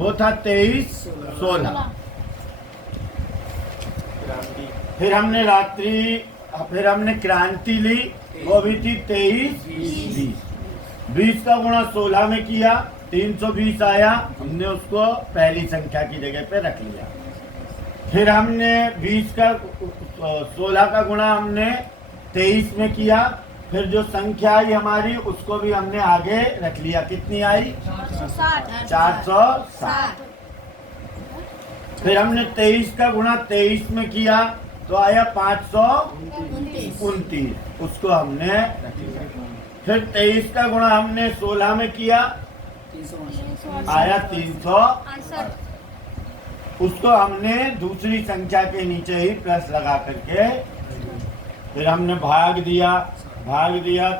वो था 23, 16। फिर हमने फिर हमने क्रांति ली, वो भी थी 23, 20। 20 का गुणा 16 में किया, 320 आया। हमने उसको पहली संख्या की जगह पे रख लिया। फिर हमने 16 का गुणा हमने 23 में किया। फिर जो संख्या आई हमारी उसको भी हमने आगे रख लिया। कितनी आई? 460। फिर हमने 23 का गुणा 23 में किया तो आया 529, उसको हमने रख लिया। फिर 23 का गुणा हमने 16 में किया, आया 368, उसको हमने दूसरी संख्या के नीचे ही प्लस लगा करके फिर हमने भाग दिया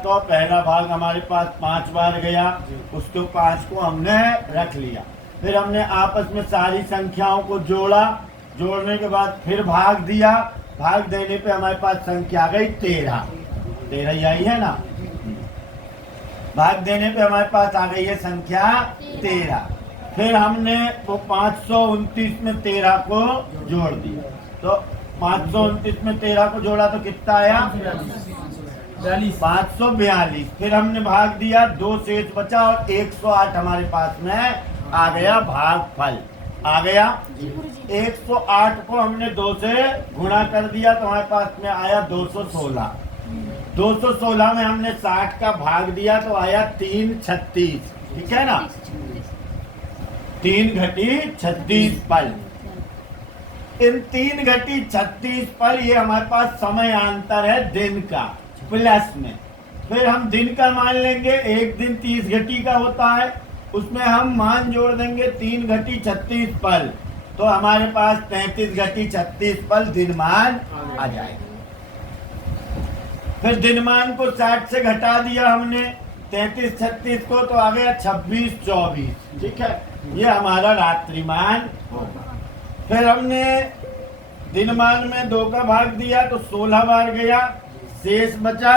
तो पहला भाग हमारे पास 5 बार गया, उसको 5 को हमने रख लिया। फिर हमने आपस में सारी संख्याओं को जोड़ा, जोड़ने के बाद फिर भाग दिया। भाग देने पे हमारे पास संख्या आ गई 13 ही आई है ना। भाग देने पे हमारे पास आ गई है संख्या 13। फिर हमने वो 529 में 13 को जोड़ दिया, तो 529 में 13 को जोड़ा तो कितना आया? 542। फिर हमने भाग दिया, 2 शेष बचा और 108 हमारे पास में आ गया भागफल। आ गया 108 को हमने 2 से गुणा कर दिया तो हमारे पास में आया 216। 216 में हमने 60 का भाग दिया तो आया 336। ठीक है ना, 3 घटी 36 पल। इन 3 घटी 36 पल ये हमारे पास समय अंतर है दिन का प्लस में। फिर हम दिन का मान लेंगे, एक दिन 30 घटी का होता है, उसमें हम मान जोड़ देंगे 3 घटी 36 पल, तो हमारे पास 33 घटी 36 पल दिनमान आ जाएगा। फिर दिनमान को 60 से घटा दिया हमने 33 36 को, तो आ गया 26 24। ठीक है, ये हमारा रात्रिमान होगा। फिर हमने दिनमान में 2 का भाग दिया तो 16 बार गया, शेष बचा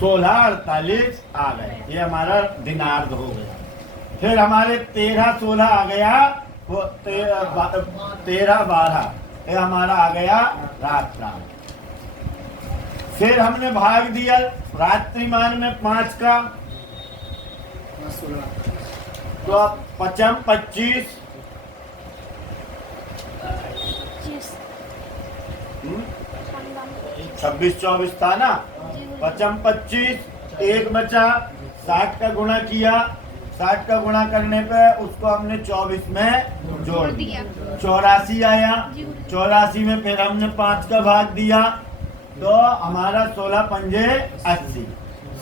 16 48 आ गए। ये हमारा दिनार्ध हो गया। फिर हमारे 13 16 आ गया, वो 13 12 ये हमारा आ गया रात्रांत। फिर हमने भाग दिया रात्रिमान में 5 का, तो 5 25 26 24 था ना। 5 25, 1 बचा, 60 का गुणा किया, 60 का गुणा करने पे उसको हमने 24 में जोड़ दिया, 84 आया। 84 में फिर हमने 5 का भाग दिया तो हमारा 16 पंजे 80,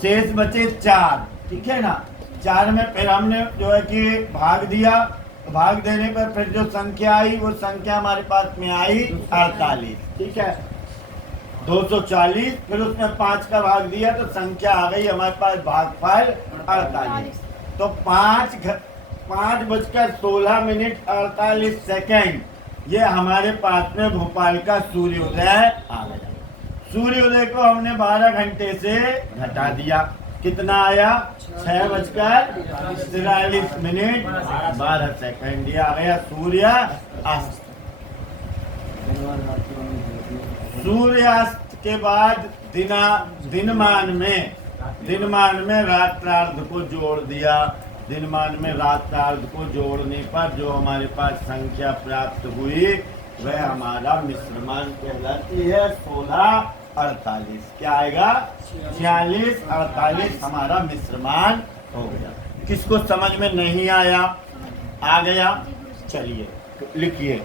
शेष बचे 4। ठीक है ना, 4 में फिर हमने जो है कि भाग दिया, भाग देने पर फिर जो संख्या आई वो संख्या हमारे पास में आई 48। ठीक है, 240। फिर उसमें 5 का भाग दिया तो संख्या आ गई हमारे पास भागफल 48। तो 5:16 ये हमारे पास में भोपाल का सूर्योदय आ गया। सूर्योदय को हमने 12 घंटे से घटा दिया, कितना आया? 6:43 12 ये आ गया सूर्य अस्त। सूर्यास्त के बाद दिनमान में रात्रार्ध को जोड़ दिया। दिनमान में रात्रार्ध को जोड़ने पर जो हमारे पास संख्या प्राप्त हुई वह हमारा मिश्रमान कहलाती है 16 48। क्या आएगा? 46 48 हमारा मिश्रमान हो गया। किसको समझ में नहीं आया? आ गया? चलिए लिखिए।